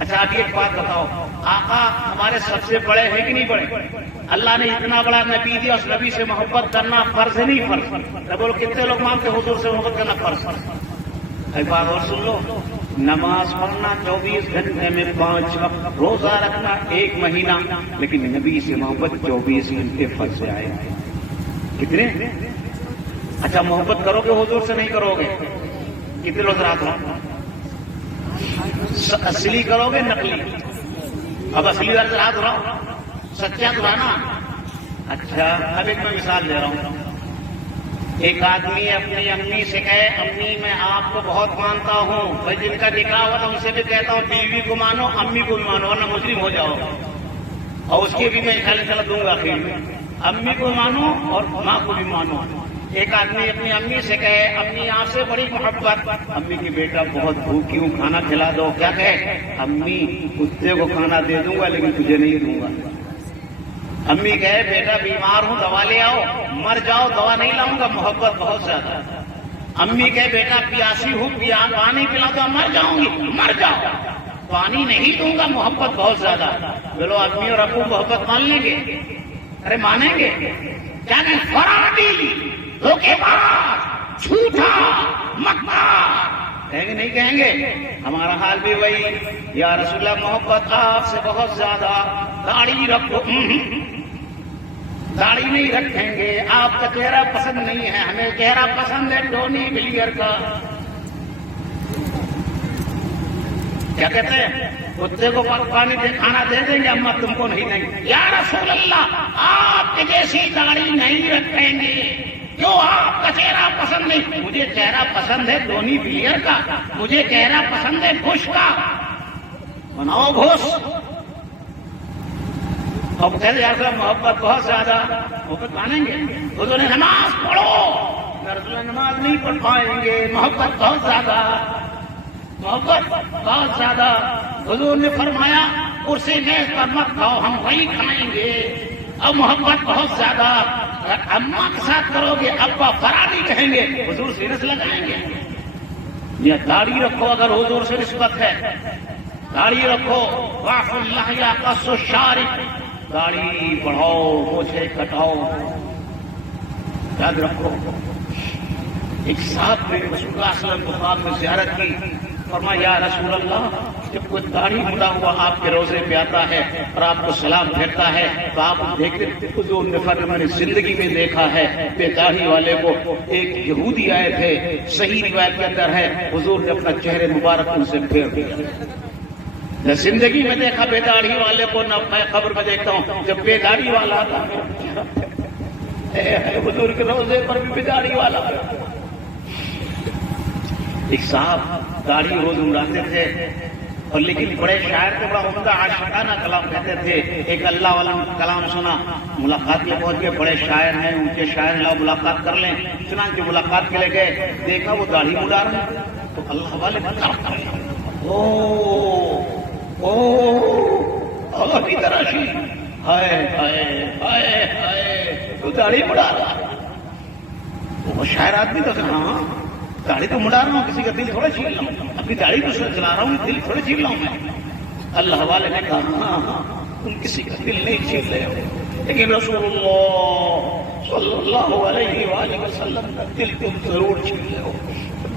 اچھا اب ایک بات بتاؤ، آقا ہمارے سب سے بڑے ہیں کہ نہیں بڑے؟ اللہ نے اتنا بڑا نبی دیا، اس نبی سے محبت کرنا فرض ہے نہیں فرض؟ بولو کتنے لوگ مانتے حضور سے محبت کرنا فرض؟ ایک بات اور سن لو، نماز پڑھنا 24 گھنٹے میں 5 وقت، روزہ رکھنا 1 مہینہ، لیکن نبی سے محبت 24 گھنٹے فرض سے آئے. کتنے؟ اچھا محبت کرو گے حضور سے نہیں کرو گے؟ کتنے روز رات ہو؟ اصلی کرو گے نقلی؟ اب اصلی رات ہو رہا سچا تو رہنا. اچھا اب ایک میں مثال دے رہا ہوں. ایک آدمی اپنی امی سے کہے امی میں آپ کو بہت مانتا ہوں، بھائی جن کا نکاح ہوا تھا ان سے بھی کہتا ہوں بیوی کو مانو امی کو بھی مانو ورنہ مسلم ہو جاؤ، اور اس کی بھی میں خیال دوں گا آخر میں، امی کو مانو اور ماں کو بھی مانو. ایک آدمی اپنی امی سے کہے امی آپ سے بڑی محبت، امی کی بیٹا بہت بھوکی ہوں کھانا کھلا دو، کیا کہے امی کتے کو کھانا دے دوں گا لیکن تجھے نہیں دوں گا. امی کہے بیٹا بیمار ہوں دوا لے آؤ، مر جاؤ دوا نہیں لاؤں گا، محبت بہت زیادہ. امی کہے بیٹا پیاسی ہوں پانی پلا دو، مر جاؤں گی، مر جاؤ پانی نہیں دوں گا، محبت بہت زیادہ. بولو امی اور ابو محبت مان لیں گے؟ ارے مانیں گے؟ کیا کہ فرادی دھوکے باز جھوٹا مکار کہیں گے نہیں کہیں گے؟ ہمارا حال بھی وہی، یا رسول اللہ محبت آپ سے بہت زیادہ، داڑھی رکھو، داڑھی نہیں رکھیں گے، آپ کا چہرہ پسند نہیں ہے، ہمیں چہرہ پسند ہے ٹونی بلیئر کا. کیا کہتے ہیں کتے کو پانی دے کھانا دے دیں گے، اما تم کو نہیں. یا رسول اللہ آپ کے جیسی داڑھی نہیں رکھیں گے، کیوں آپ کا چہرہ پسند نہیں؟ مجھے چہرہ پسند ہے ٹونی بلیئر کا، مجھے چہرہ پسند ہے بش کا. بناؤ بھوس. اب کہتے ہیں محبت بہت زیادہ، محبت مانیں گے؟ حضور نے نماز پڑھو، رسول اللہ نماز نہیں پڑھ پائیں گے، محبت بہت زیادہ، محبت بہت زیادہ. حضور نے فرمایا کرسی میز پر مت کھاؤ، ہم وہی کھائیں گے. اب محبت بہت زیادہ. اماں کے ساتھ کرو گے ابا فراری کہیں گے، حضور سے رس لگائیں گے. یہ داڑھی رکھو اگر حضور سے نسبت ہے، داڑھی رکھو. واف اللہ یا قص الشارب، داڑھی بڑھاؤ مجھے کٹاؤ، یاد رکھو. ایک صاحب نے رسول اللہ صلی اللہ علیہ وسلم کو زیارت کی، فرمایا یا رسول اللہ جب کوئی داڑھی مڑا ہوا آپ کے روزے پہ آتا ہے اور آپ کو سلام پھیرتا ہے تو آپ دیکھتے حضور نے فرمایا میں نے زندگی میں دیکھا ہے بے داڑھی والے کو. ایک یہودی آئے تھے، صحیح روایت کے اندر ہے حضور نے اپنا چہرے مبارک ان سے پھیر دیا. نہ زندگی میں دیکھا بے داڑھی والے کو، نہ میں قبر میں دیکھتا ہوں. جب بے داڑھی والا آتا حضور کے روزے پر بھی بے داڑھی والا. ایک صاحب داڑھی روز اڑاتے تھے اور لیکن بڑے شاعر کو بڑا عمدہ عاشقانہ کلام کہتے تھے. ایک اللہ والا کلام سنا، ملاقات میں پہنچ گئے، بڑے شاعر ہیں اونچے شاعر ہیں، ملاقات کر لیں. چنانچہ ملاقات کے لیے گئے، دیکھا وہ داڑھی اڑا رہے ہیں تو اللہ والے تراشی ہائے ہائے ہائے ہائے تو داڑھی اڑا رہا. وہ شاعر آدمی تو ہاں داڑھی تو مڑا رہا ہوں، کسی کا دل تھوڑا چھین رہا ہوں، اپنی داڑھی تو چلا رہا ہوں، دل تھوڑا چھین رہا ہوں میں. اللہ والے نے کہا ہاں ہاں تم کسی کا دل نہیں چھین رہے ہو، لیکن رسول اللہ صلی اللہ علیہ وآلہ وسلم کا دل تم ضرور چھین رہے ہو.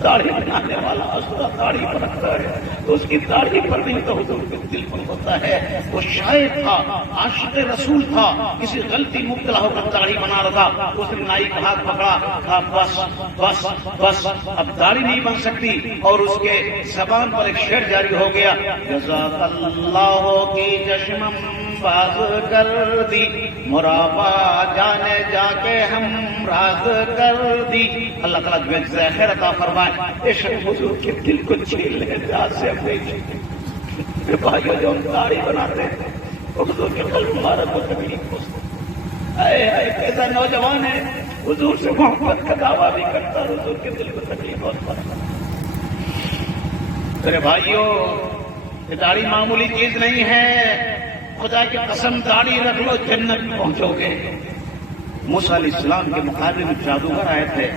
داڑھی بنانے والا اصلا داڑھی پر رکھتا ہے تو اس کی داڑھی پر نہیں تو حضور کے دل پر ہوتا ہے. وہ شاعر تھا، عاشق رسول تھا، کسی غلطی مبتلا ہو کر داڑھی بنا رہا تھا. اس نے نائی کا ہاتھ پکڑا، کہا بس بس بس اب داڑھی نہیں بن سکتی، اور اس کے زبان پر ایک شعر جاری ہو گیا، جزاک اللہ کی چشمم باز کر دی، مرابا جانے جا کے ہم راز کر دی. اللہ تعالیٰ جزائے خیر عطا فرمائے. عشق حضور کے دل کو چھین لے ذات سے اپنے چھین. بھائیو جو ہم داڑھی بناتے ہیں حضور کے قلب مبارک کو تکلیف پہنچتی. اے اے کیسا نوجوان ہے حضور سے محبت کا دعویٰ بھی کرتا ہے، حضور کے دل کو تکلیف بہت پڑتا. میرے بھائیو یہ داڑھی معمولی چیز نہیں ہے. خدا کی قسم داڑھی رکھ لو جنت میں پہنچو گے. موسیٰ علیہ السلام کے مقابلے میں جادوگر آئے تھے،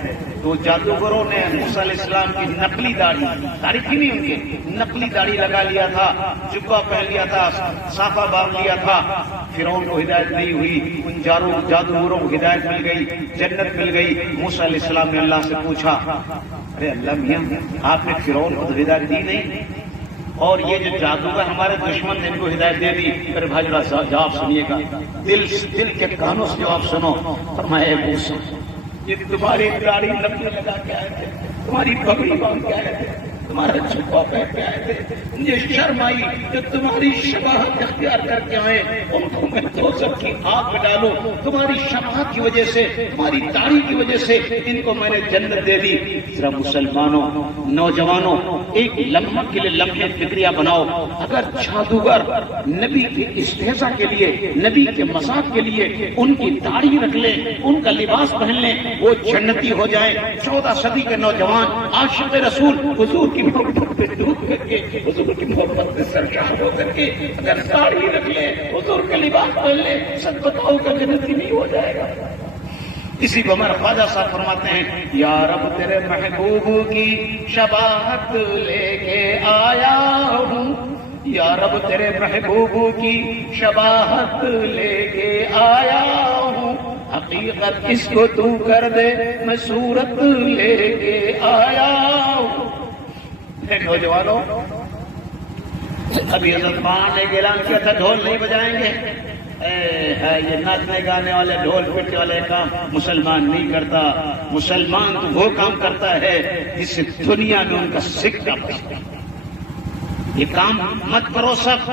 تو جادوگروں نے موسیٰ علیہ السلام کی نقلی داڑھی تھی نہیں، ان کی نقلی داڑھی لگا لیا تھا، جبہ پہن لیا تھا، صافہ باندھ لیا تھا۔ فرعون کو ہدایت نہیں ہوئی، ان جادوگروں کو ہدایت مل گئی، جنت مل گئی۔ موسیٰ علیہ السلام نے اللہ سے پوچھا، ارے اللہ میاں، آپ نے فرعون کو ہدایت دی نہیں، اور یہ جو جادوگر ہمارے دشمن نے ان کو ہدایت دے دی؟ میرے بھائی جواب سنیے گا، دل کے کانوں سے جواب سنو۔ فرمایا موسیٰ، یہ تمہاری داڑھی نقلی لگا کے آئے تھے، تمہاری پگڑی باندھ کے آئے تھے، تمہارا چھپا پہن کے آئے تھے، مجھے شرم آئی جو تمہاری شباہت اختیار کر کے آئے، ان کو میں دوزخ کی آگ میں ڈالوں۔ تمہاری شباہت کی وجہ سے، تمہاری داڑھی کی وجہ سے ان کو میں نے جنت دے دی۔ ذرا مسلمانوں، نوجوانوں، ایک لمحہ کے لیے لمحے فکریہ بناؤ، اگر جادوگر نبی کی استہزاء کے لیے، نبی کے مذاق کے لیے ان کی داڑھی رکھ لیں، ان کا لباس پہن لیں، وہ جنتی ہو جائیں۔ 14 صدی کے نوجوان عاشق رسول حضور کی محبت پہ ڈوب کر کے، حضور کی محبت پہ سرشار ہو کر کے اگر داڑھی رکھ لے، حضور کا لباس پہن لے، سچ بتاؤ کہ جنتی نہیں ہو جائے گا۔ اسی کو ہمارا خواجہ صاحب فرماتے ہیں، یا رب تیرے محبوب کی شباہت لے کے آیا ہوں، یا رب تیرے محبوب کی شباہت لے کے آیا ہوں، حقیقت اس کو تو کر دے میں صورت لے کے آیا ہوں۔ نوجوانوں، ابھی حضرت خان نے اعلان کیا تھا ڈھول نہیں بجائیں گے، یہ ناچنے گانے والے، ڈھول پیٹنے والے کام مسلمان نہیں کرتا۔ مسلمان تو وہ کام کرتا ہے جس سے دنیا میں ان کا سکہ بچتا ہے۔ یہ کام مت کرو، سب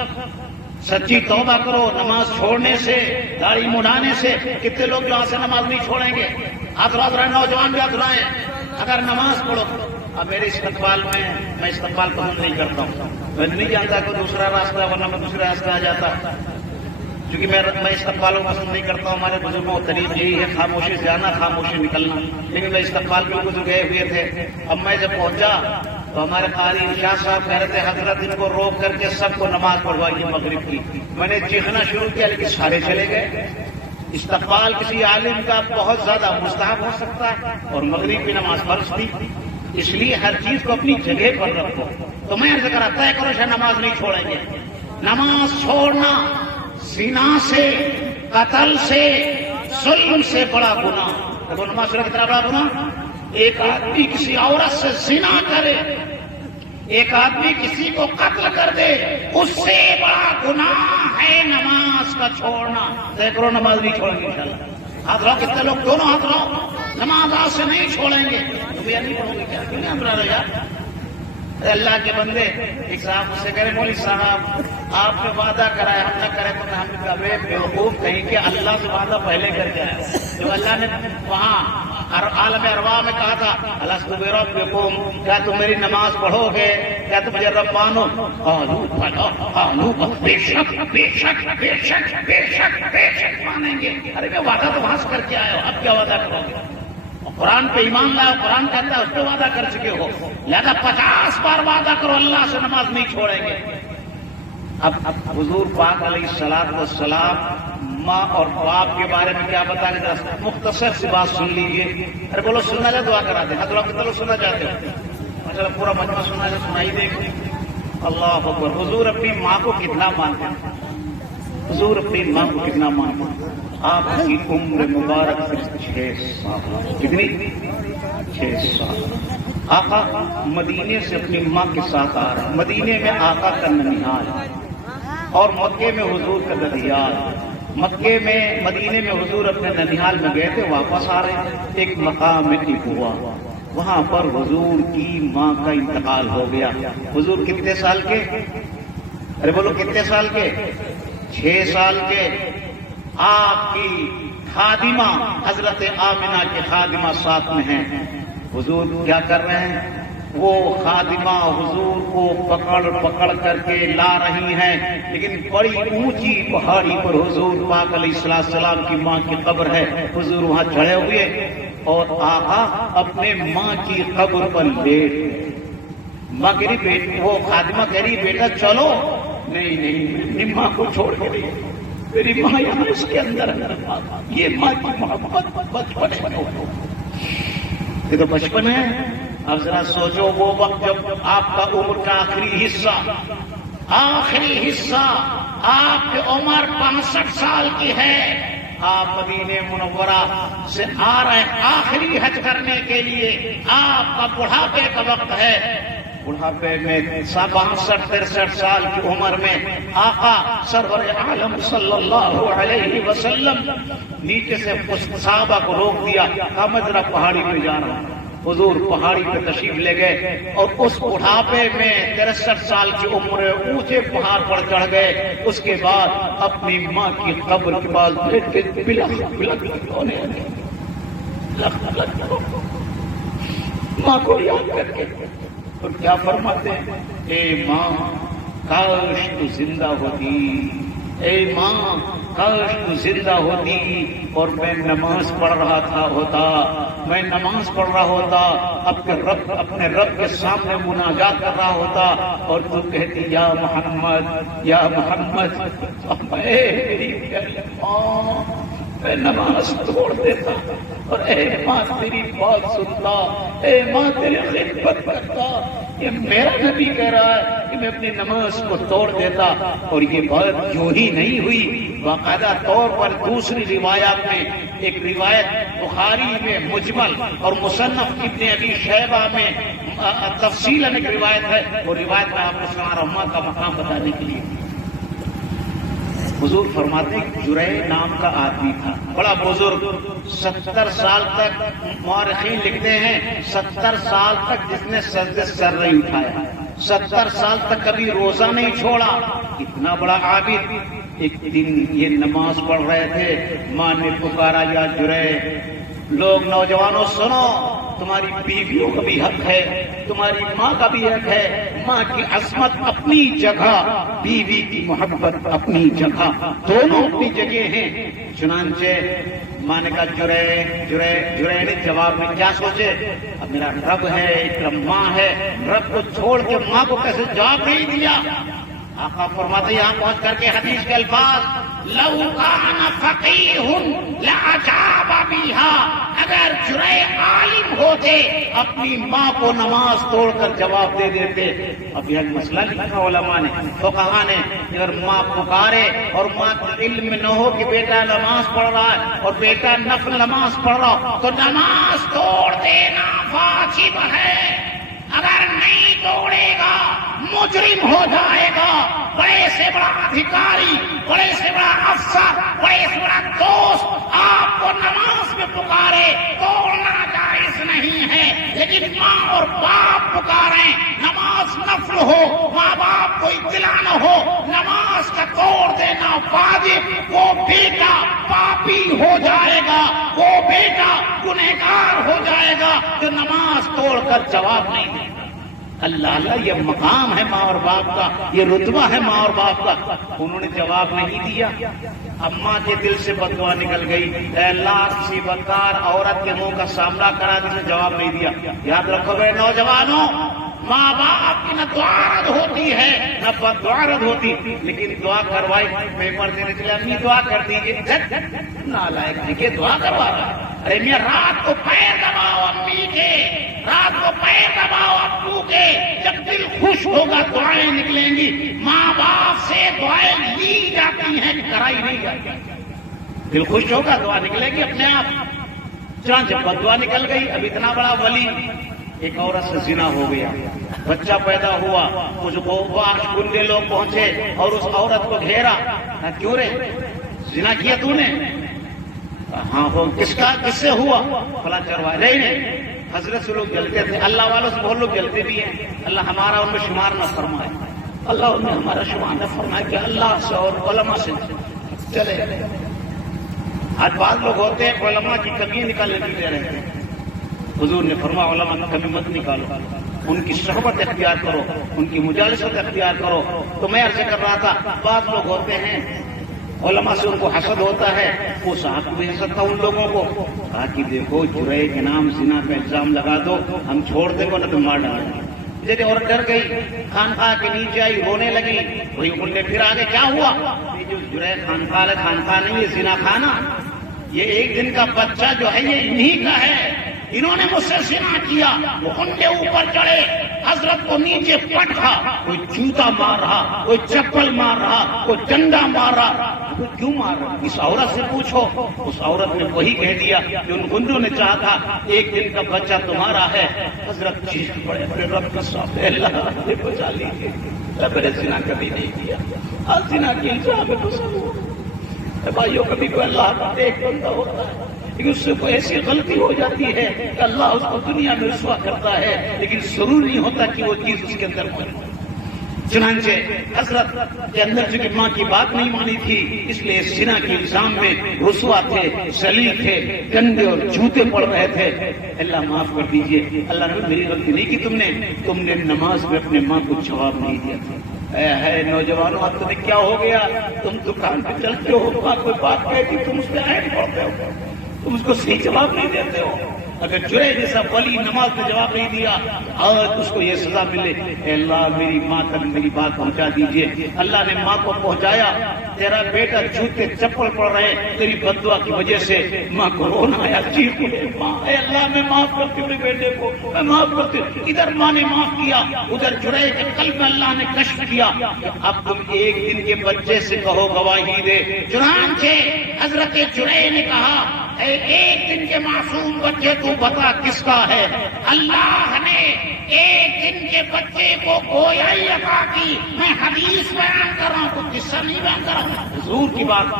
سچی توبہ کرو، نماز چھوڑنے سے، داڑھی مڈانے سے۔ کتنے لوگ یہاں سے نماز نہیں چھوڑیں گے؟ ہاتھ رائے، نوجوان بھی ہاتھ رائیں، اگر نماز پڑھو۔ اب میرے استقبال میں استقبال پسند نہیں کرتا ہوں، میں نہیں جانتا کہ دوسرا راستہ، ورنہ میں دوسرے راستہ آ جاتا، کیونکہ میں استقبال کو پسند نہیں کرتا ہوں۔ ہمارے بزرگوں کا طریقہ یہی ہے، خاموشی سے آنا، خاموشی نکلنا۔ لیکن میں استقبال کے بزرگ گئے ہوئے تھے، اب میں جب پہنچا تو ہمارے قاری شاہ صاحب کہہ رہے تھے، حضرت ان کو روک کر کے سب کو نماز پڑھوائیے مغرب کی۔ میں نے چیخنا شروع کیا لیکن سارے چلے گئے۔ استقبال کسی عالم کا بہت زیادہ مستحب ہو سکتا ہے، اور مغرب کی نماز فرض تھی، اس لیے ہر چیز کو اپنی جگہ پر رکھو۔ تو میں عرض کرا، طے کرو شاید نماز نہیں چھوڑیں گے۔ نماز چھوڑنا زنا سے، قتل سے، ظلم سے بڑا گناہ۔ دیکھو نماز چھوڑنا کتنا بڑا گناہ۔ ایک آدمی کسی عورت سے زنا کرے، ایک آدمی کسی کو قتل کر دے، اس سے بڑا گناہ ہے نماز کا چھوڑنا۔ طے کرو نماز نہیں چھوڑیں گے انشاءاللہ۔ ہاتھ رہو، کتنے لوگ؟ دونوں ہاتھ رہو، نماز آج سے نہیں چھوڑیں گے۔ تم یہ نہیں پڑھو گے کیا؟ کیوں نہیں ہم رہے یار؟ اللہ کے بندے، ایک صاحب مجھ سے کہہ رہے، مولوی صاحب آپ نے وعدہ کرا ہے، ہم نہ کریں تو ہم کبھی بیوقوف کہیں کہ اللہ سے وعدہ پہلے کر کے آئے۔ جو اللہ نے وہاں عالم ارواح میں کہا تھا، الست بربکم، کیا تم میری نماز پڑھو گے؟ کیا تم مجھے رب مانو؟ بے شک بے شک بے شک بے شک بے شک مانیں گے۔ ارے میں وعدہ تو وہاں سے کر کے آئے ہو، اب کیا وعدہ کرو گے؟ قرآن پہ ایمان لاؤ، قرآن کہتا ہے اس پہ وعدہ کر چکے ہو، لہذا 50 بار وعدہ کرو اللہ سے نماز نہیں چھوڑیں گے۔ اب حضور پاک علیہ السلام ماں اور باپ کے بارے میں کیا بتائیں گے؟ مختصر سی بات سن لیجیے۔ ارے بولو سننا چاہتے دعا کرا دیں، حضرت کتنے لوگ سننا چاہتے ہو؟ مطلب پورا مجمع سننا ہے، سنائی دے۔ اللہ اکبر۔ حضور اپنی ماں کو کتنا مانتے ہیں؟ حضور اپنی ماں کو کتنا مانتے ہیں؟ آپ کی عمر مبارک صرف 6 سال۔ کتنی؟ 6 سال۔ آقا مدینے سے اپنی ماں کے ساتھ آ رہا، مدینے میں آقا کا ننیال اور مکے میں حضور کا ددیال۔ مدینے میں حضور اپنے ننیال میں گئے تھے، واپس آ رہے، ایک مقام میں ہوا، وہاں پر حضور کی ماں کا انتقال ہو گیا۔ حضور کتنے سال کے؟ ارے بولو کتنے سال کے؟ 6 سال کے۔ آپ کی خادمہ حضرت آمنہ کے خادمہ ساتھ میں ہیں۔ حضور کیا کر رہے ہیں؟ وہ خادمہ حضور کو پکڑ کر کے لا رہی ہیں، لیکن بڑی اونچی پہاڑی پر حضور پاک علیہ السلام کی ماں کی قبر ہے۔ حضور وہاں چڑھے ہوئے اور آقا اپنے ماں کی قبر پر لیٹ۔ ماں کہہ رہی، وہ خادمہ کہہ رہی بیٹا چلو، نہیں ماں کو چھوڑ کے نہیں۔ میری ماں یہاں اس کے اندر یہ ماں کی محبت بچپن ہے. یہ تو بچپن ہے. اب ذرا سوچو وہ وقت جب آپ کا عمر کا آخری حصہ آپ کی عمر 65 سال کی ہے. آپ مدینہ منورہ سے آ رہے ہیں آخری حج کرنے کے لیے. آپ کا بڑھاپے کا وقت ہے. بڑھاپے میں 62-63 سال کی عمر میں آقا سرور عالم صلی اللہ علیہ وسلم نیچے سے صحابہ کو روک دیا. کہا میں ذرا پہاڑی پہ جا رہا ہوں. حضور پہاڑی پہ تشریف لے گئے اور اس بڑھاپے میں 63 سال کی عمر اونچے پہاڑ پر چڑھ گئے. اس کے بعد اپنی ماں کی قبر کے پاس ماں کو یاد کر کے اور کیا فرماتے ہیں؟ اے ماں کاش تو زندہ ہوتی. اے ماں کاش تو زندہ ہوتی اور میں نماز پڑھ رہا ہوتا. میں نماز پڑھ رہا ہوتا. اپنے رب کے سامنے مناجات کر رہا ہوتا اور تو کہتی یا محمد یا محمد. اے میری پیاری ماں میں نماز توڑ دیتا اور اے ماں تیری بات سنتا. اے ماں تیری خدمت کرتا. یہ میرا نبی کہہ رہا ہے کہ میں اپنی نماز کو توڑ دیتا. اور یہ بات یوں ہی نہیں ہوئی. باقاعدہ طور پر دوسری روایات میں ایک روایت بخاری میں مجمل اور مصنف ابن ابی شیبہ میں تفصیل ایک روایت ہے. وہ روایت میں آپ کو سنا رہا ہوں کا مقام بتانے کے لیے. حضور فرماتے جرے نام کا آدمی تھا بڑا بزرگ. 70 سال تک مورخین لکھتے ہیں 70 سال تک جس نے سجدے سر نہیں اٹھایا. 70 سال تک کبھی روزہ نہیں چھوڑا. اتنا بڑا عابد. ایک دن یہ نماز پڑھ رہے تھے. ماں نے پکارا یا جرے. لوگ نوجوانوں سنو تمہاری بیویوں کا بھی حق ہے تمہاری ماں کا بھی حق ہے. ماں کی عظمت اپنی جگہ بیوی کی محبت اپنی جگہ دونوں اپنی جگہ ہیں. چنانچہ ماں نے کہا جرے نے جواب میں کیا سوچے اب میرا رب ہے اکرم ماں ہے رب کو چھوڑ کے ماں کو کیسے جواب نہیں دیا. آقا فرماتے یہاں پہنچ کر کے حدیث کے الفاظ لو کان فقیہ لعجاب بہا. اگر جرے عالم ہوتے اپنی ماں کو نماز توڑ کر جواب دے دیتے. اب یہ مسئلہ لکھا علماء نے فقہا نے اگر ماں پکارے اور ماں کو علم میں نہ ہو کہ بیٹا نماز پڑھ رہا ہے اور بیٹا نفل نماز پڑھ رہا تو نماز توڑ دینا واجب ہے. اگر نہیں توڑے گا مجرم ہو جائے گا. بڑے سے بڑا ادھیکاری بڑے سے بڑا افسر بڑے سے بڑا دوست آپ کو نماز میں پکارے توڑنا جائز نہیں ہے. لیکن ماں اور باپ پکارے نماز نفل ہو ماں باپ کو اطلاع نہ ہو نماز کا توڑ دینا واجب. وہ بیٹا پاپی ہو جائے گا وہ بیٹا گنہگار ہو جائے گا جو نماز توڑ کر جواب نہیں دے گا. اللہ یہ مقام ہے ماں اور باپ کا یہ رتبہ ہے ماں اور باپ کا. انہوں نے جواب نہیں دیا. اماں کے دل سے بددعا نکل گئی. اے اللہ کسی بدکار عورت کے منہ کا سامنا کرا جس نے جواب نہیں دیا. یاد رکھو میرے نوجوانوں ماں باپ کی نہ دعا رد ہوتی ہے نہ بددعا رد ہوتی. لیکن دعا کروائی پیپر دینے کے لیے امی دعا کر دیجیے نالائق کہ دعا کروا رہا. ارے میاں رات کو پیر دباؤ امی کے رات کو پیر دباؤ ابو کے. جب دل خوش ہوگا دعائیں نکلیں گی. ماں باپ سے دعائیں لی جاتی ہیں کرائی نہیں جاتی. دل خوش ہوگا دعا نکلے گی اپنے آپ. چنانچہ بددعا نکل گئی. اب اتنا بڑا ولی ایک عورت سے زنا ہو گیا. بچہ پیدا ہوا. کچھ گنڈے لوگ پہنچے اور اس عورت کو گھیرا. کیوں رے زنا کیا تو نے؟ ہاں وہ کس سے ہوا؟ فلاں چرواہے. نہیں حضرت سے لوگ جلتے تھے. اللہ والوں سے بہت لوگ جلتے بھی ہیں. اللہ ہمارا ان میں شمار نہ فرمائے. اللہ ان میں ہمارا شمار نہ فرمائے کہ اللہ سے اور علماء سے چلے. آج بعض لوگ ہوتے ہیں علماء کی کمیاں نکالنے کے لیے رہتے ہیں. حضور نے فرمایا علماء کی کمی مت نکالو. ان کی صحبت اختیار کرو ان کی مجالست اختیار کرو. تو میں عرض کر رہا تھا بعض لوگ ہوتے ہیں علماء سے ان کو حسد ہوتا ہے. وہ صاحب کو حسد تھا ان لوگوں کو. کہا کہ دیکھو جرے کے نام زنا کا الزام لگا دو ہم چھوڑ دیں گے نہ تو مار ڈالیں گے. جیسے عورت ڈر گئی، خانقاہ کے نیچے آئی، رونے لگی، وہی انہیں پھر آگے کیا ہوا؟ یہ جو جرے خانقاہ نہیں، یہ زنا خانہ، یہ ایک دن کا بچہ جو ہے یہ انہی کا ہے، انہوں نے مجھ سے زنا کیا، وہ ان کے اوپر چڑھے، حضرت کو نیچے پٹکا، کوئی جوتا مار رہا، کوئی چپل مار رہا، کوئی ڈنڈا مار رہا، وہ کیوں مار رہا؟ اس عورت سے پوچھو۔ اس عورت نے وہی کہہ دیا جو ان گنڈوں نے چاہا تھا، ایک دن کا بچہ تمہارا ہے۔ حضرت چیخ پڑے، بڑے رب کا صاحب، اللہ مجھے بچا لیجیے، میں نے زنا کبھی نہیں کیا، آج زنا کی الزام میں پسند ہوں۔ بھائیوں، کبھی کوئی اللہ کا ایک بندہ ہوتا ہے لیکن اس سے کوئی ایسی غلطی ہو جاتی ہے کہ اللہ اس کو دنیا میں رسوا کرتا ہے، لیکن ضرور نہیں ہوتا کہ وہ چیز اس کے اندر موجود ہے۔ چنانچہ حضرت کے اندر چونکہ ماں کی بات نہیں مانی تھی، اس لیے زنا کے الزام میں رسوا تھے، ذلیل تھے، گندے اور جوتے پڑ رہے تھے۔ اللہ معاف کر دیجئے، اللہ نے میری غلطی نہیں کی، تم نے نماز میں اپنے ماں کو جواب نہیں دیا تھا۔ اے نوجوانوں، اب تمہیں کیا ہو گیا؟ تم دکان پہ چلتے ہو، ماں کوئی بات کہتی تم اس پہ عین پڑتے ہو، تم اس کو صحیح جواب نہیں دیتے ہو۔ اگر جرے جیسا ولی نماز میں جواب نہیں دیا اور اس کو یہ سزا ملے، اے اللہ میری ماں تک میری بات پہنچا دیجئے۔ اللہ نے ماں کو پہنچایا، تیرا بیٹا جوتے چپل پڑ رہے، تیری بددعا کی وجہ سے ماں کو رونا آیا، چیخ پڑے، ماں اے اللہ میں معاف کرتی ہوں میرے بیٹے کو، میں معاف کرتی ہوں۔ ادھر ماں نے معاف کیا، ادھر جرے کے قلب میں اللہ نے کشف کیا کہ اب تم ایک دن کے بچے سے کہو گواہی دے۔ چنانچہ حضرت جرے نے کہا، اے ایک دن کے معصوم بچے تو بتا کس کا ہے؟ اللہ نے ایک دن کے بچے کو گویائی عطا کی۔ میں حدیث بیان کر رہا ہوں، کوئی قصہ نہیں بیان کر رہا ہوں، حضور کی بات۔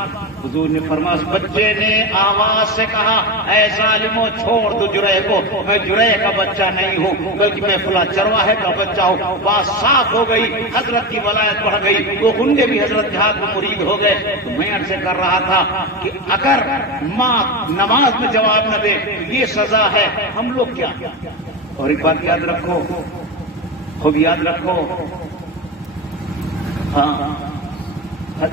حضور نے فرمایا، اس بچے نے آواز سے کہا، اے ظالموں چھوڑ دو جرے کو، میں جرے کا بچہ نہیں ہوں بلکہ میں فلاں چرواہے کا بچہ ہوں۔ بات صاف ہو گئی، حضرت کی ولایت بڑھ گئی، وہ گنڈے بھی حضرت کے ہاتھ میں مرید ہو گئے۔ تو میں عرض کر رہا تھا کہ اگر ماں نماز میں جواب نہ دے یہ سزا ہے، ہم لوگ کیا؟ اور ایک بات یاد رکھو، خوب یاد رکھو، ہاں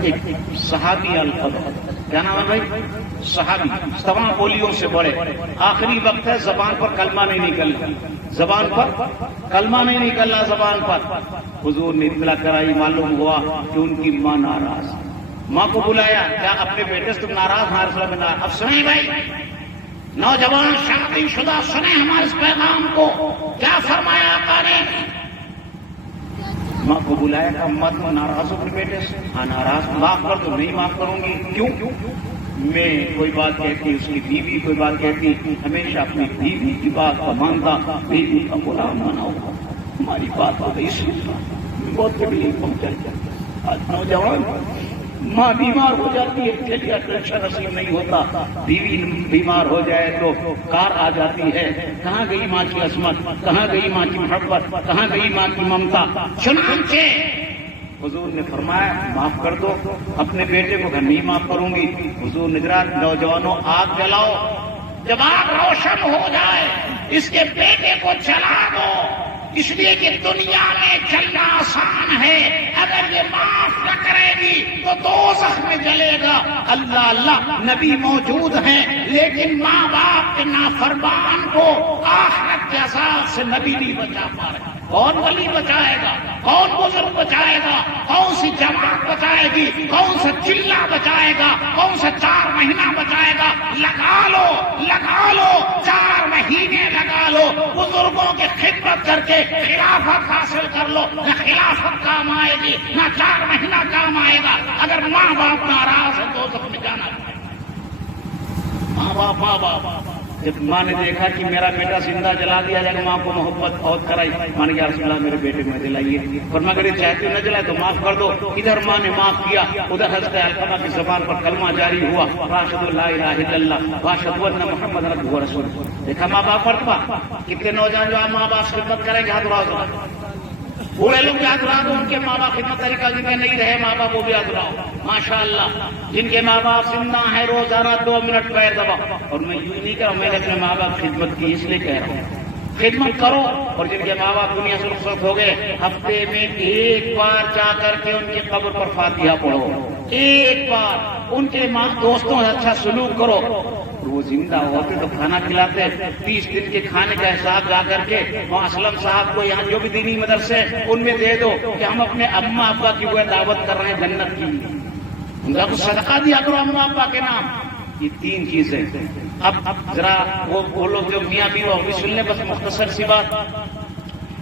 ایک صحابی الفضل، کیا نام ہے بھائی؟ صحابی، تمام بولیوں سے بڑے، آخری وقت ہے، زبان پر کلمہ نہیں نکلنا، زبان پر کلمہ نہیں نکلنا، زبان پر۔ حضور نے اطلاع کرائی، معلوم ہوا کہ ان کی ماں ناراض۔ ماں کو بلایا، کیا اپنے بیٹے سے تم ناراض؟ ہمارے رسول میں ناراض۔ اب سنیں بھائی، نوجوان شادی شدہ، سنیں ہمارے اس پیغام کو، کیا فرمایا آقا نے؟ ماں کو بلایا کہ اماں تم ناراض ہو اپنے بیٹے سے؟ ہاں ناراض، معاف کر دو۔ نہیں معاف کروں گی، کیوں؟ میں کوئی بات کہتی، اس کی بیوی کوئی بات کہتی، ہمیشہ اپنی بیوی کی بات کا مانتا، بیوی کا غلام بنا ہوا، ہماری بات ہو گئی، بہت تکلیف پہنچائی۔ آج نوجوان ماں بیمار ہو جاتی ہے، چلیے ٹینشن نصیب نہیں ہوتا، بیوی بیمار ہو جائے تو کار آ جاتی ہے، کہاں گئی ماں کی عصمت، کہاں گئی ماں کی محبت، کہاں گئی ماں کی ممتا؟ چنانچہ حضور نے فرمایا معاف کر دو اپنے بیٹے کو، نہیں معاف کروں گی۔ حضور نے کہا نوجوانوں آگ جلاؤ، جب آگ روشن ہو جائے اس کے بیٹے کو جلا دو، اس لیے کہ دنیا میں جلنا آسان ہے، اگر یہ معاف نہ کرے گی تو دوزخ میں جلے گا۔ اللہ اللہ، نبی موجود ہیں لیکن ماں باپ کے نافرمان کو آخرت کے عذاب سے نبی نہیں بچا پا رہے۔ کون ولی بچائے گا؟ کون بزرگ بچائے گا؟ کون سی جماعت بچائے گی؟ کون سا چلہ بچائے گا؟ کون سا 4 مہینہ بچائے گا؟ لگا لو 4 مہینے لگا لو، بزرگوں کی خدمت کر کے خلافت حاصل کر لو، نہ خلافت کام آئے گی نہ 4 مہینہ کام آئے گا۔ اگر ماں باپ ناراض ہے تو سب میں جانا پڑے گا۔ ماں باپ جب ماں نے دیکھا کہ میرا بیٹا زندہ جلا دیا جائے گا، ماں کو محبت بہت کرائی، ماں نے کہا رسول اللہ میرے بیٹے میں جلائیے، ورنہ اگر یہ چاہتے نہ جلائے تو معاف کر دو۔ ادھر ماں نے معاف کیا، ادھر حضرت علقمہ کی زبان پر کلمہ جاری ہوا، واشهد لا الہ الا اللہ واشهد ان محمد عبدہ ورسولہ۔ دیکھا ماں باپ مرتبہ، کتنے نوجوان جو ماں باپ سے خدمت کریں گے، ہاتھ اٹھاؤ۔ بوڑھے لوگ یاد رہا دو، ان کے ماں باپ خدمت طریقہ جن میں نہیں رہے ماں باپ وہ بھی یاد رہا، ماشاءاللہ جن کے ماں باپ زندہ ہیں روزانہ 2 منٹ پیر دباؤ۔ اور میں یوں نہیں کہہ رہا ہوں، میں نے اپنے ماں باپ خدمت کی اس لیے کہہ رہا ہوں، خدمت کرو۔ اور جن کے ماں باپ دنیا سے رخصت ہو گئے، ہفتے میں 1 بار جا کر کے ان کی قبر پر فاتحہ پڑھو، ایک بار ان کے دوستوں سے اچھا سلوک کرو. وہ زندہ ہوتے تو کھانا کھلاتے. 30 دن کے کھانے کا حساب جا کر کے وہاں اسلم صاحب کو یہاں جو بھی دینی مدرسے ان میں دے دو کہ ہم اپنے اماں ابا کی وہ دعوت کر رہے ہیں جنت کی. ان کا کچھ صدقہ دیا کرو اماں ابا کے نام. یہ 3 چیزیں. اب ذرا وہ لوگ جو میاں بیوی وہ بھی سن لیں بس مختصر سی بات.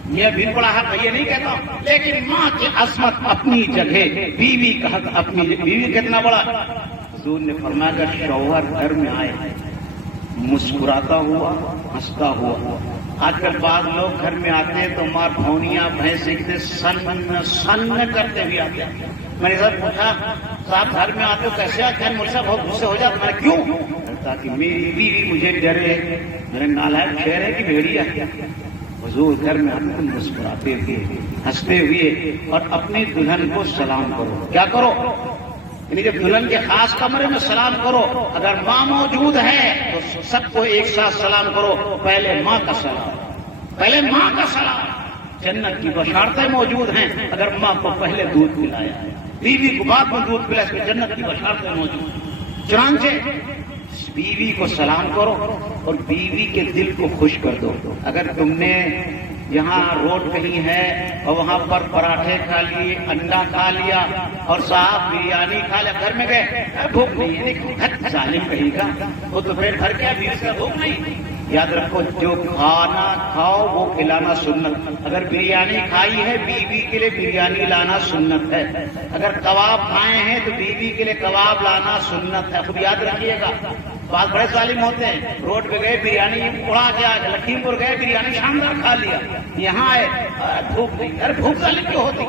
میاں بیوی بڑا حق یہ نہیں کہتا لیکن ماں کی عصمت اپنی جگہ, بیوی کا حق اپنی جگہ. بیوی کتنا بڑا. حضور نے فرمایا کہ شوہر گھر میں آئے مسکراتا ہوا ہنستا ہوا. آج کل بعض لوگ گھر میں آتے ہیں تو ماں بھونیاں بھینس سیکھتے سن کرتے بھی آتے ہیں. میں نے سب پوچھا صاحب گھر میں آتے ہو کیسے آتے ہیں؟ مجھ سے بہت غصے ہو جاتا ہے. کیوں؟ تاکہ میری بیوی مجھے ڈرے. میرے نالائق شہر ہے کہ بھیڑیا. حضور گھر میں آتے تو مسکراتے ہوئے ہنستے ہوئے اور اپنی دلہن کو سلام کرو. کیا کرو؟ یعنی جب دلہن کے خاص کمرے میں سلام کرو, اگر ماں موجود ہے تو سب کو ایک ساتھ سلام کرو. پہلے ماں کا سلام, پہلے ماں کا سلام. جنت کی بشارتیں موجود ہیں. اگر ماں کو پہلے دودھ پلایا, بیوی کو بعد میں دودھ پلایا, اس میں جنت کی بشارتیں موجود ہیں. چنانچہ بیوی کو سلام کرو اور بیوی کے دل کو خوش کر دو. اگر تم نے یہاں روڈ کہیں ہے اور وہاں پر پراٹھے کھا لیے, انڈا کھا لیا اور صاحب بریانی کھا لیا, گھر میں گئے بھوک نہیں ہے, ظالم کہیں کا وہ تو پھر گھر کیا بیوی کا بھوک نہیں. یاد رکھو جو کھانا کھاؤ وہ کھلانا سنت. اگر بریانی کھائی ہے بیوی کے لیے بریانی لانا سنت ہے. اگر کباب کھائے ہیں تو بیوی کے لیے کباب لانا سنت ہے. خود یاد رکھیے گا. بات بڑے ظالم ہوتے ہیں, روڈ پہ گئے بریانی اڑا کے آ گئے, لکھیم پور گئے بریانی شاندار کھا لیا, یہاں آئے بھوک نہیں. ارے بھوک ظالم کیوں ہوتی؟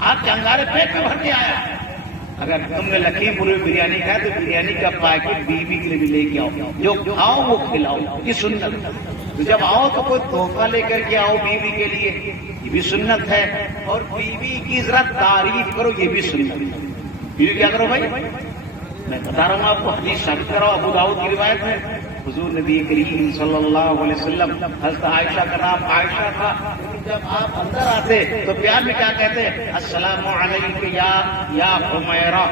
آپ کے انگارے پیٹ میں بھر کے آیا. اگر تم نے لکھیم پور میں بریانی کھایا تو بریانی کا پیکٹ بیوی کے لیے بھی لے کے آؤ. جو کھاؤ وہ کھلاؤ, یہ سنت. تو جب آؤ تو کوئی تحفہ لے کر کے آؤ بیوی کے لیے, یہ بھی سنت ہے. اور بیوی کی ذرا تعریف کرو, یہ بھی سنت. بیوی کیا کرو بھائی, میں بتا رہا ہوں آپ کو, حدیث ثابت کراؤ. ابو داؤد کی روایت ہے حضور نبی کریم صلی اللہ علیہ وسلم, حضرت عائشہ کا نام عائشہ تھا, جب آپ اندر آتے تو پیار میں کیا کہتے ہیں؟ السلام علیک یا حمیرہ,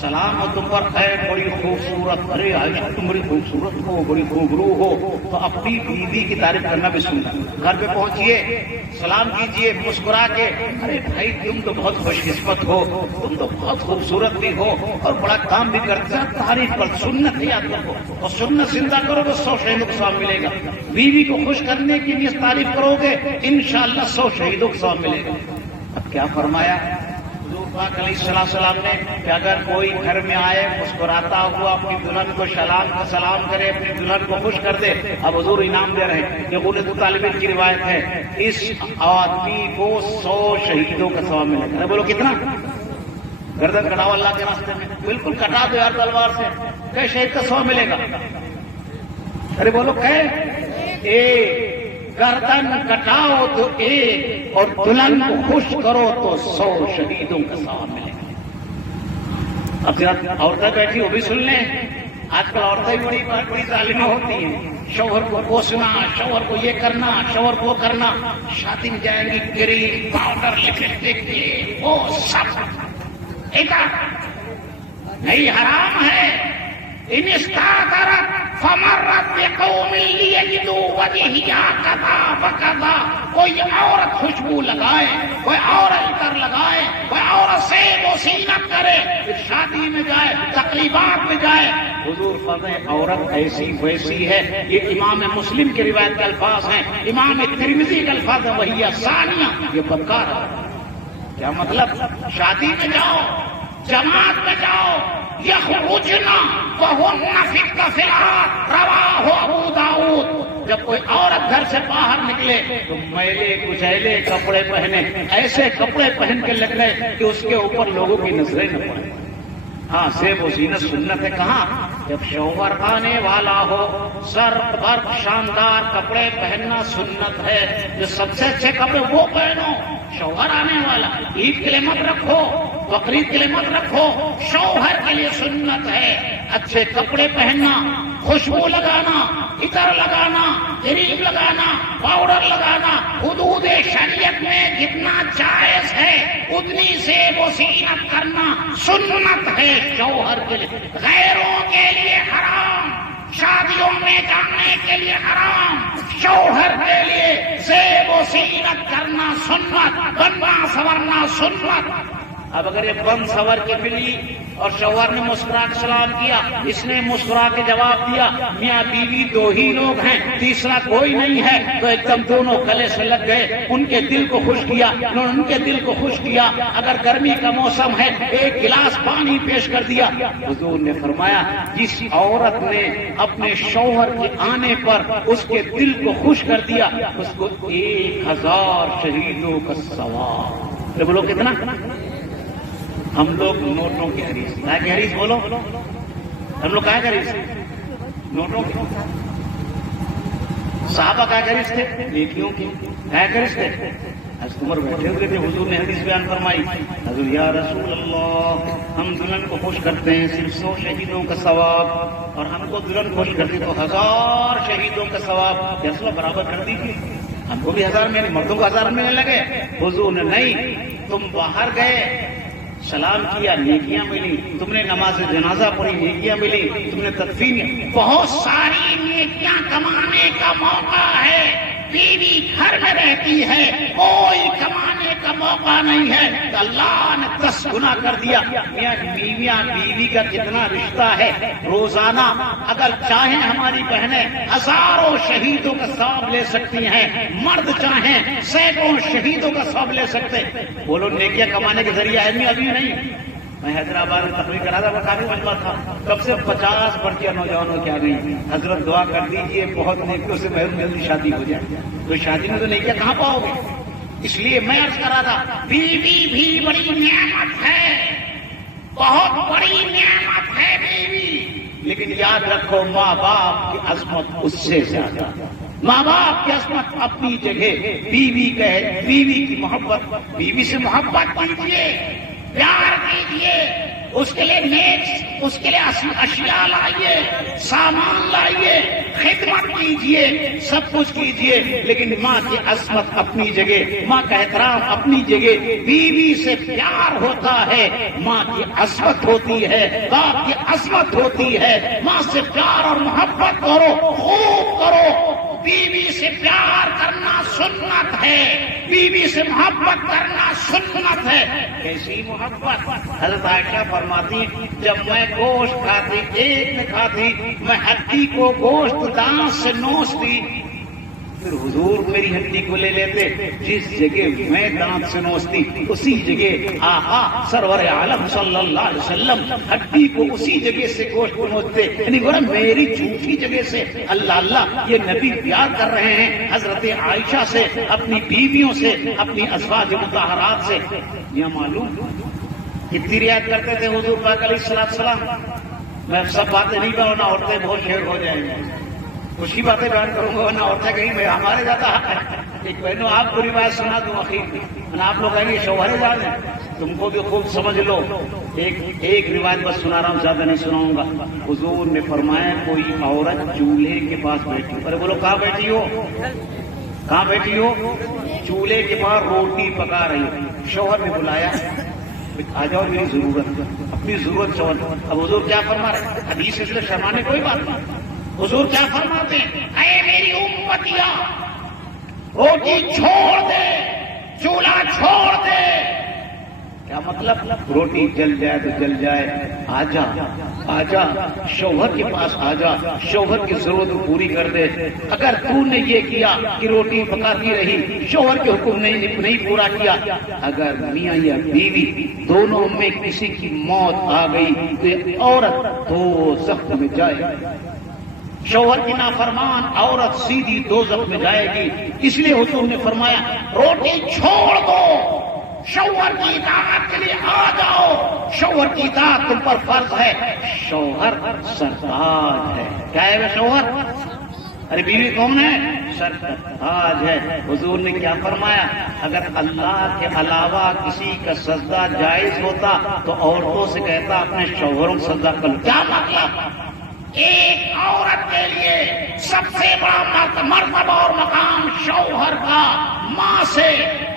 سلام ہو تم پر, اے بڑی خوبصورت. ارے عائشہ تم بڑی خوبصورت ہو, بڑی خوبرو ہو. تو اپنی بیوی کی تعریف کرنا بھی سننا. گھر پہ پہنچیے, سلام کیجئے مسکرا کے, ارے بھائی تم تو بہت خوش قسمت ہو, تم تو بہت خوبصورت بھی ہو اور بڑا کام بھی کرتے ہیں. تعریف پر سنت یاد رکھو اور سنت زندہ کرو تو 100 شہیدوں کا ثواب ملے گا. بیوی کو خوش کرنے کی بھی تعریف کرو گے انشاءاللہ 100 شہیدوں کا ثواب ملے گا. اب کیا فرمایا حضور پاک علیہ السلام نے کہ اگر کوئی گھر میں آئے مسکراتا ہوا اپنی دلہن کو سلام کرے, اپنی دلہن کو خوش کر دے. اب حضور انعام دے رہے ہیں. یہ غلط طالب علم کی روایت ہے, اس آدمی کو 100 شہیدوں کا ثواب ملے گا. بولو کتنا؟ گردن کٹاؤ اللہ کے راستے میں, بالکل کٹا دو یار تلوار سے, کہ شہید کا 100 ملے گا. ارے بولو کہ گردن کٹاؤ تو ایک اور دلہن کو خوش کرو تو 100 شہیدوں کا ثواب ملے گا. اب ذرا عورتیں بیٹھی وہ بھی سن لیں. آج کل عورتیں بڑی ظالمیں ہوتی ہیں, شوہر کو کوسنا, شوہر کو یہ کرنا, شوہر کو کرنا. شادی میں جائیں گی کریم پاؤڈر لپسٹک وہ سب نہیں, حرام ہے. ان استعارت فمرت بقوم لیجدوا وجہیا کذا وکذا. کوئی عورت خوشبو لگائے, کوئی عورت عطر لگائے, کوئی عورت سیب و زینت کرے, پھر شادی میں جائے, تقریبات میں جائے. حضور فرماتے عورت ایسی ویسی ہے. یہ امام مسلم کی روایت کے الفاظ ہیں, امام ترمذی کے الفاظ ہیں, وہی ثانیہ, یہ بدکار ہے. کیا مطلب؟ شادی میں جاؤ, جماعت میں جاؤ, یخرجنا وہن فی القفلات, رواہ ابو داؤد. جب کوئی عورت گھر سے باہر نکلے تو میلے کچیلے کپڑے پہنے, ایسے کپڑے پہن کے لگ رہے کہ اس کے اوپر لوگوں کی نظریں نہ پڑیں. ہاں سیب و زینت سنت ہے. کہاں؟ جب شوہر آنے والا ہو سر پر شاندار کپڑے پہننا سنت ہے. جو سب سے اچھے کپڑے وہ پہنو. شوہر آنے والا, عید کے لیے مت رکھو, بقرعید کے لیے مت رکھو, شوہر کے لیے سنت ہے اچھے کپڑے پہننا. خوشبو لگانا، عطر لگانا، کریم لگانا، پاؤڈر لگانا حدود شریعت میں جتنا جائز ہے اتنی زیب و زینت کرنا سنت ہے شوہر کے لیے، غیروں کے لیے حرام، شادیوں میں جانے کے لیے حرام، شوہر کے لیے زیب و زینت کرنا سنت، بننا سنورنا سنت۔ اب اگر یہ بن سور کے ملی اور شوہر نے مسکرا کے سلام کیا، اس نے مسکرا کے جواب دیا، میاں بیوی دو ہی لوگ ہیں، تیسرا کوئی نہیں ہے، تو ایک دم دونوں گلے سے لگ گئے، ان کے دل کو خوش کیا، انہوں نے ان کے دل کو خوش کیا۔ اگر گرمی کا موسم ہے ایک گلاس پانی پیش کر دیا، حضور نے فرمایا جس عورت نے اپنے شوہر کے آنے پر اس کے دل کو خوش کر دیا اس کو 1000 شہیدوں کا ثواب۔ تو بولو کتنا؟ ہم لوگ نوٹوں کی حریص، کیا کی حریص بولو؟ ہم لوگ کیا حریص؟ نوٹوں کی۔ صحابہ کیا حریص تھے؟ نیکیوں کی۔ کیا حریص تھے؟ حضرت عمر بیٹھے ہوئے تھے، حضور نے حدیث بیان فرمائی، حضور یا رسول اللہ ہم دلہن کو خوش کرتے ہیں صرف 100 شہیدوں کا ثواب، اور ہم کو دلہن خوش کرتے تو 1000 شہیدوں کا ثواب۔ یا رسول اللہ برابر کر دیجیے، ہم کو بھی 1000 ملے، مردوں کو 1000 ملنے لگے۔ حضور نے نہیں، تم باہر گئے سلام کیا نیکیاں ملی، تم نے نماز جنازہ پڑھی نیکیاں ملی، تم نے تدفین، بہت ساری نیکیاں کمانے کا موقع ہے۔ بیوی گھر میں رہتی ہے، کوئی کمانے کا موقع نہیں ہے، تو اللہ نے 10 گنا کر دیا۔ میاں بیوی کا کتنا رشتہ ہے، روزانہ اگر چاہیں ہماری بہنیں ہزاروں شہیدوں کا ثواب لے سکتی ہیں، مرد چاہیں سینکڑوں شہیدوں کا ثواب لے سکتے۔ بولو نیکیاں کمانے کے ذریعے آدمی ابھی نہیں۔ میں حیدرآباد میں تقریر کرا تھا، وہ کافی مجمع تھا، کب سے 50 بڑھتیاں نوجوانوں کی آ گئی۔ حضرت دعا کر دیجیے بہت نیکیوں سے محروم جلدی شادی ہو جائے، تو شادی میں تو نیکیاں کہاں پاؤ گے؟ اس لیے میں عرض کرا تھا بیوی بھی بڑی نعمت ہے، بہت بڑی نعمت ہے بیوی، لیکن یاد رکھو ماں باپ کی عظمت اس سے زیادہ۔ ماں باپ کی عظمت اپنی جگہ، بیوی کی محبت، بیوی سے محبت کیجیے، پیار کیجیے، اس کے لیے نیک، اس کے لیے اشیاء لائیے، سامان لائیے، خدمت کیجیے، سب کچھ کیجیے، لیکن ماں کی عظمت اپنی جگہ، ماں کا احترام اپنی جگہ۔ بیوی سے پیار ہوتا ہے، ماں کی عظمت ہوتی ہے، باپ کی عظمت ہوتی ہے۔ ماں سے پیار اور محبت کرو، خوب کرو۔ بیوی سے پیار کرنا سنت ہے، بیوی سے محبت کرنا سنت ہے۔ کیسی محبت؟ حضرت عائشہ فرماتی جب میں گوشت کھاتی، ایک میں کھاتی، میں ہڈی کو گوشت دانت سے نوچتی، پھر حضور میری ہڈی کو لے لیتے، جس جگہ میں دانت سے نوچتی اسی جگہ آقا سرور عالم صلی اللہ علیہ وسلم ہڈی کو اسی جگہ سے گوشت کو نوچتے، یعنی گورا میری جھوٹی جگہ سے۔ اللہ اللہ، یہ نبی پیار کر رہے ہیں حضرت عائشہ سے، اپنی بیویوں سے، اپنی ازواج مطہرات سے۔ یہ معلوم کتنی رعایت کرتے تھے حضور پاک علیہ السلام۔ میں سب باتیں نہیں کروں، نہ عورتیں بہت شیر ہو جائیں گے، کچھ ہی باتیں بیان کروں گا، ورنہ عورتیں کہیں میں ہمارے زیادہ حق ہے۔ ایک بہنوں آپ کو روایت سنا دوں اخیر میں، آپ لوگ کہیں گے شوہر جان ہیں، تم کو بھی خوب سمجھ لو۔ ایک روایت بس سنا رہا ہوں، زیادہ نہیں سناؤں گا۔ حضور نے فرمایا کوئی عورت چولہے کے پاس بیٹھی، ارے بولو کہاں بیٹھی ہو؟ کہاں بیٹھی ہو؟ چولہے کے پاس روٹی پکا رہی ہو، شوہر نے بلایا آ جاؤ میری ضرورت، اپنی ضرورت شوہر۔ اب حضور کیا فرما رہے؟ حدیث سے شرمانے کوئی بات نہیں۔ حضور کیا فرماتے ہیں؟ اے میری امتیاں، روٹی چھوڑ دے، چولہا چھوڑ دے۔ کیا مطلب؟ روٹی جل جائے تو جل جائے، آجا آجا شوہر کے پاس آجا، شوہر کی ضرورت پوری کر دے۔ اگر تو نے یہ کیا کہ روٹی پکاتی رہی، شوہر کے حکم نہیں پورا کیا، اگر میاں یا بیوی دونوں میں کسی کی موت آ گئی تو یہ عورت دوزخ میں جائے گی۔ شوہر کی نافرمان عورت سیدھی دوزخ میں جائے گی۔ اس لیے حضور نے فرمایا روٹی چھوڑ دو، شوہر کی اطاعت کے لیے آ جاؤ، شوہر کی اطاعت تم پر فرض ہے۔ شوہر سرتاج ہے۔ کیا ہے وہ شوہر؟ ارے بیوی کون ہے؟ سرتاج ہے۔ حضور نے کیا فرمایا؟ اگر اللہ کے علاوہ کسی کا سجدہ جائز ہوتا تو عورتوں سے کہتا اپنے شوہروں کو سجدہ کرو۔ کیا مطلب؟ ایک عورت کے لیے سب سے بڑا مرتبہ اور مقام شوہر کا، ماں سے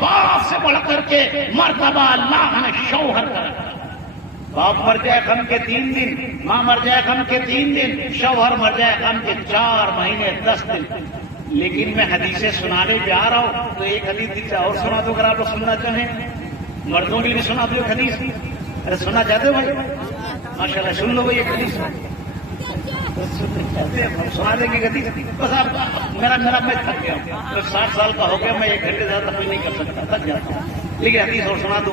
باپ سے بڑھ کر کے مرتبہ اللہ نے شوہر کا رکھا۔ باپ مر جائے غم کے 3 دن، ماں مر جائے غم کے 3 دن، شوہر مر جائے غم کے 4 مہینے 10 دن۔ لیکن میں حدیثیں سنانے پہ آ رہا ہوں تو ایک حدیث اور سنا دو اگر آپ لوگ سننا چاہیں۔ مردوں کی بھی سنا دو ایک حدیث۔ ارے سننا چاہتے ہو بھائی؟ ماشاء اللہ سن لو بھائی ایک حدیث سنا دیں گے حدیث۔ بس آپ میرا میں تھک گیا ہوں، 60 سال کا ہو گیا، میں 1 گھنٹے زیادہ تک نہیں کر سکتا، تھک جاتا ہوں، لیکن حدیث اور سنا دو۔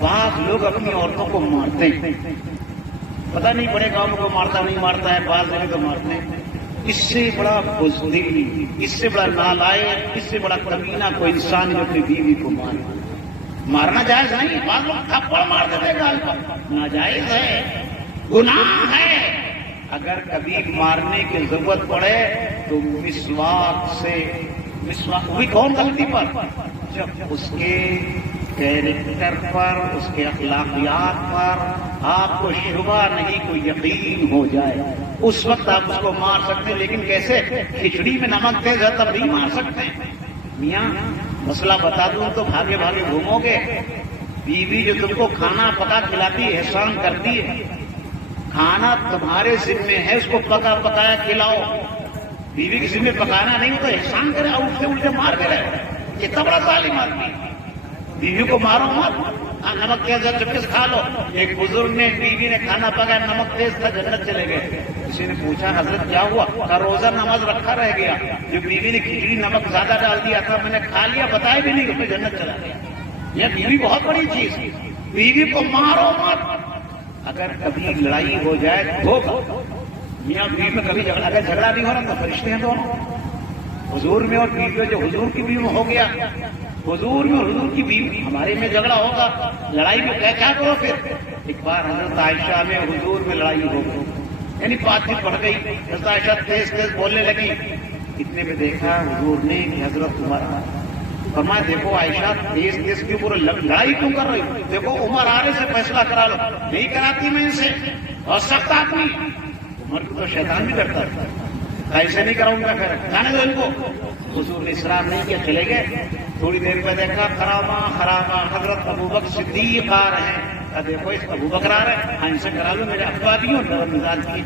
بعض لوگ اپنی عورتوں کو مارتے ہیں، پتہ نہیں بڑے گاؤں کو مارتا نہیں مارتا ہے، بعض جگہ تو مارتے ہیں۔ اس سے بڑا بزدل، اس سے بڑا نالائق، اس سے بڑا کمینہ کوئی انسان جو اپنی بیوی کو مارے۔ مارنا جائز نہیں، بعض لوگ تھپڑ مار دیتے گال پر، ناجائز ہے، گناہ ہے۔ اگر کبھی مارنے کی ضرورت پڑے تو مسواک سے، مسواک ہوئی کون غلطی پر؟ جب اس کے کیریکٹر پر، اس کے اخلاقیات پر آپ کو شبہ نہیں، کوئی یقین ہو جائے، اس وقت آپ اس کو مار سکتے ہیں۔ لیکن کیسے؟ کھچڑی میں نمک تیز ہے تب نہیں مار سکتے۔ میاں مسئلہ بتا دوں تو بھاگے بھاگے گھومو گے۔ بیوی جو تم کو کھانا پکا کھلاتی ہے، احسان کرتی ہے، کھانا تمہارے ذمے ہے، اس کو پکا پکایا کھلاؤ۔ بیوی کے ذمے پکانا نہیں ہو تو احسان کرے، الٹے الٹے مار کے رہے۔ کتنا بڑا ظالم آدمی، بیوی کو مارو مت، نمک تیز ہے چپکے سے کھا لو۔ ایک بزرگ نے، بیوی نے کھانا پکایا، نمک تیز تھا، جنت چلے گئے۔ کسی نے پوچھا حضرت کیا ہوا؟ کا روزہ نماز رکھا رہ گیا، جو بیوی نے کھچڑی نمک زیادہ ڈال دیا تھا، میں نے کھا لیا، بتایا بھی نہیں، اس میں جنت چلا گیا۔ یہ بیوی بہت بڑی چیز، بیوی کو مارو مت۔ اگر کبھی لڑائی ہو جائے ہوگا، میاں بیوی میں کبھی جھگڑا، اگر جھگڑا نہیں ہو رہا تو فرشتے ہیں دونوں، حضور میں اور بیوی میں۔ جو حضور کی بیوی میں ہو گیا، حضور میں اور حضور کی بیوی، ہمارے میں جھگڑا ہوگا، لڑائی میں کیا کرو پھر؟ ایک بار حضرت عائشہ میں حضور میں لڑائی ہو گئی، یعنی بات چیت بڑھ گئی، حضرت عائشہ تیز تیز بولنے لگی۔ اتنے میں دیکھا حضور نے کہ حضرت تمہارا، فرمایا دیکھو عائشہ تیز تیز کی پورا لڑائی کیوں کر رہی ہو؟ دیکھو عمر آنے سے فیصلہ کرا لو۔ نہیں کراتی میں ان سے، اور سخت آدمی، عمر کو تو شیطان بھی کرتا تھا، ایسے نہیں کراؤں گا، پھر جانے دو ان کو۔ حضور نے اصرار نہیں کیا، چلے گئے۔ تھوڑی دیر میں دیکھا خرامہ حضرت ابوبکر صدیق آ رہے ہیں۔ دیکھو اس ابوبکر آ رہے ہیں، ہاں ان سے کرا لو، میرے ابا بھی اور نرم مزاج کی،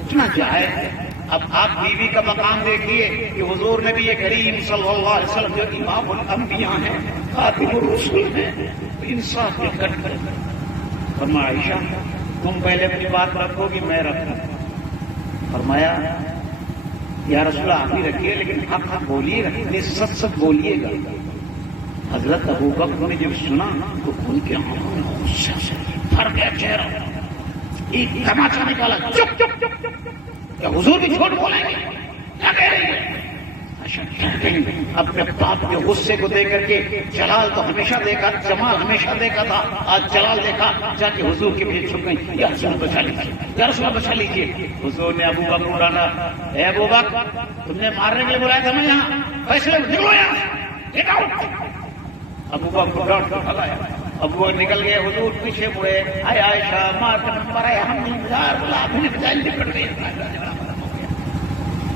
اتنا جائز ہے۔ اب آپ بیوی کا مقام دیکھیے کہ حضور نبی کریم صلی اللہ علیہ وسلم جو امام الانبیاء ہیں، خاتم الرسل ہیں، انصاف کے کٹ کر فرمایا عائشہ تم پہلے اپنی بات رکھو گی میں رکھوں؟ فرمایا یا رسول اللہ آپ ہی رکھیے، لیکن حق بولیے گا، سچ سچ بولیے گا۔ حضرت ابوبکر نے جب سنا تو ان کے آنکھوں میں غصے سے بھر گیا چہرہ، ایک تماچا نکالا، چپ چپ چپ کیا حضور بھی جھوٹ بولیں گے؟ کیا کہہ رہی ہے؟ اپنے باپ کے غصے کو دیکھ کر کے جلال تو ہمیشہ دیکھا، جمال ہمیشہ دیکھا تھا، آج جلال دیکھا، جا کے حضور کے پیچھے چھپ گئی، یا رسول اللہ بچا لیجیے، یا رسول اللہ بچا لیجیے۔ حضور نے ابوبکر کو ڈالا، اے ابوبکر تم نے مارنے کے لیے بلایا تھا میں یہاں، فیصلے نکلو یہاں، گیٹ آؤٹ۔ ابوبکر کو ڈانٹ کر بھگایا، ابوبکر نکل گئے، حضور پیچھے مڑے، اے عائشہ مار کا نمبر ہے، ہم نہیں بلا آپ نے بجائے نپٹ گئے۔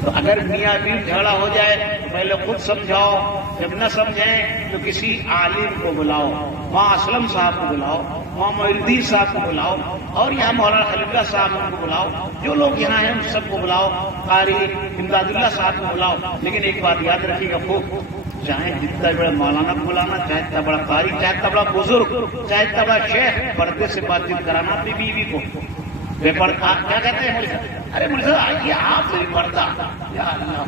تو اگر میاں بیوی جھگڑا ہو جائے تو پہلے خود سمجھاؤ، جب نہ سمجھیں تو کسی عالم کو بلاؤ، وہاں اسلم صاحب کو بلاؤ، وہاں معین الدین صاحب کو بلاؤ، اور یہاں مولانا خلیل اللہ صاحب کو بلاؤ، جو لوگ یہاں ہیں ان سب کو بلاؤ، قاری امداد اللہ صاحب کو بلاؤ۔ لیکن ایک بات یاد رکھیے گا، خوب چاہے جتنا بڑا مولانا کو بلانا، چاہے اتنا بڑا قاری، چاہے اتنا بڑا بزرگ، چاہے اتنا بڑا شیخ، پردے سے بات چیت کرانا اپنی بیوی کو۔ بے پردہ کیا کہتے ہیں؟ ارے مجھے آئیے آپ سے بھی پردہ،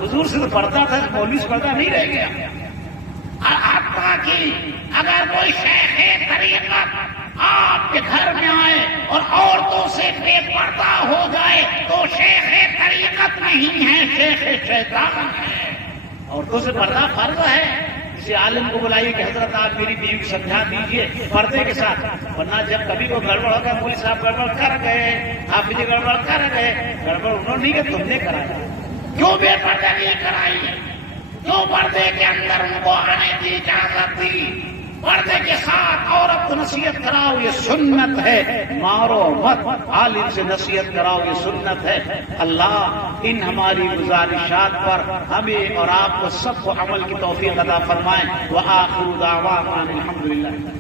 حضور سے تو پردہ تھا، مولوی سے پردہ نہیں رہ گیا۔ اگر کوئی شیخ طریقت آپ کے گھر میں آئے اور عورتوں سے بے پردہ ہو جائے تو شیخ طریقت نہیں ہے، شیخ شیطان ہے۔ عورتوں سے پردہ فرض ہے۔ کسی عالم کو بلائیے کہ حضرت آپ میری بیوی کو سمجھا دیجیے پردے کے ساتھ، ورنہ جب کبھی کوئی گڑبڑ ہوگا، مولوی صاحب گڑبڑ کر گئے، حافظ گڑبڑ کر گئے، گڑبڑ انہوں نہیں کہ تم نے کرایا، کیوں بے پردہ نہیں کرائی؟ کیوں پردے کے اندر ان کو آنے کی اجازت دی؟ پردے کے ساتھ عورت کو نصیحت کراؤ، یہ سنت ہے، مارو مت، عالم سے نصیحت کراؤ، یہ سنت ہے۔ اللہ ان ہماری گزارشات پر ہمیں اور آپ کو سب کو عمل کی توفیق عطا فرمائے۔ وآخر دعوانا الحمدللہ۔